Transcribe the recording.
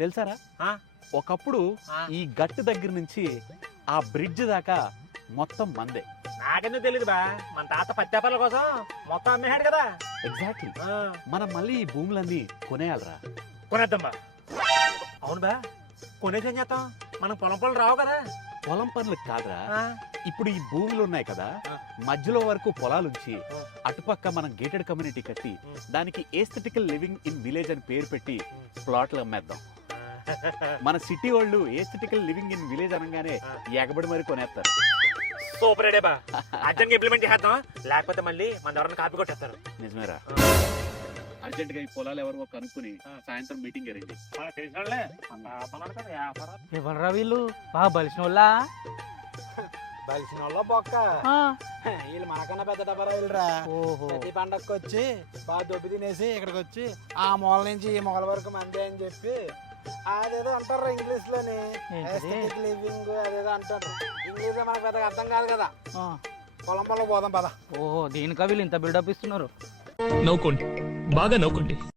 తెలుసారా ఒకప్పుడు ఈ గట్టు దగ్గర నుంచి ఆ బ్రిడ్జ్ దాకా మొత్తం మందే. నాకెందుకు తెలియదు బా, మన తాత పత్యాపాల కోసం మొత్తం అమ్మేశాడు కదా. ఎగ్జాక్ట్లీ. మనం మళ్ళీ ఈ భూములన్నీ కొనేయాలరా. కొనేద్దాం బా. అవును బా, కొనేసి ఏం చేస్తాం? మనం పొలం పనులు రావు కదా. పొలం పనులు కాదురా, ఇప్పుడు ఈ భూములు ఉన్నాయి కదా, మధ్యలో వరకు పొలాలుంచి అటుపక్క మనం గేటెడ్ కమ్యూనిటీ కట్టి దానికి ఏస్థెటికల్ లివింగ్ ఇన్ విలేజ్ అని పేరు పెట్టి ప్లాట్లు అమ్మేద్దాం. మన సిటీ వాళ్ళు ఏస్థెటికల్ లివింగ్ ఇన్ విలేజ్ అనగానే ఎగబడి మరి కొనేస్తారు. సూపర్ ఐడియా బా, అర్జెంట్ ఇంప్లిమెంట్ చేద్దాం, లేకపోతే మళ్ళీ మన ఎవరైనా కాపీ కొట్టేస్తారు. నిజమేరా. అర్జెంట్ గా ఈ పొలాలు ఎవరో కనుక్కుని సాయంత్రం మీటింగ్ అరేంజ్. ఎవర్రా వీళ్ళు బాగా బలిసిన వాళ్ళ బలిసిన వాళ్ళ బొక్క వీళ్ళు మనకన్నా పెద్ద డబ్బరా వీళ్ళరా. ప్రతి పండగకి వచ్చి బాగా దొబ్బి తినేసి ఇక్కడికి వచ్చి ఆ మూల నుంచి ఈ మూల వరకు మంది అని చెప్పి అదేదో అంటారు ఇంగ్లీష్ లోని ఎస్థెటిక్ లివింగ్ అదేదో అంటారు. ఇంగ్లీష్ మనకు పెద్దగా అర్థం కాదు కదా. పొలం పొలం పోదాం పద. ఓహో, దీనికా వీళ్ళు ఇంత బిల్డప్ ఇస్తున్నారు? నవ్వుకోండి, బాగా నవ్వుకోండి.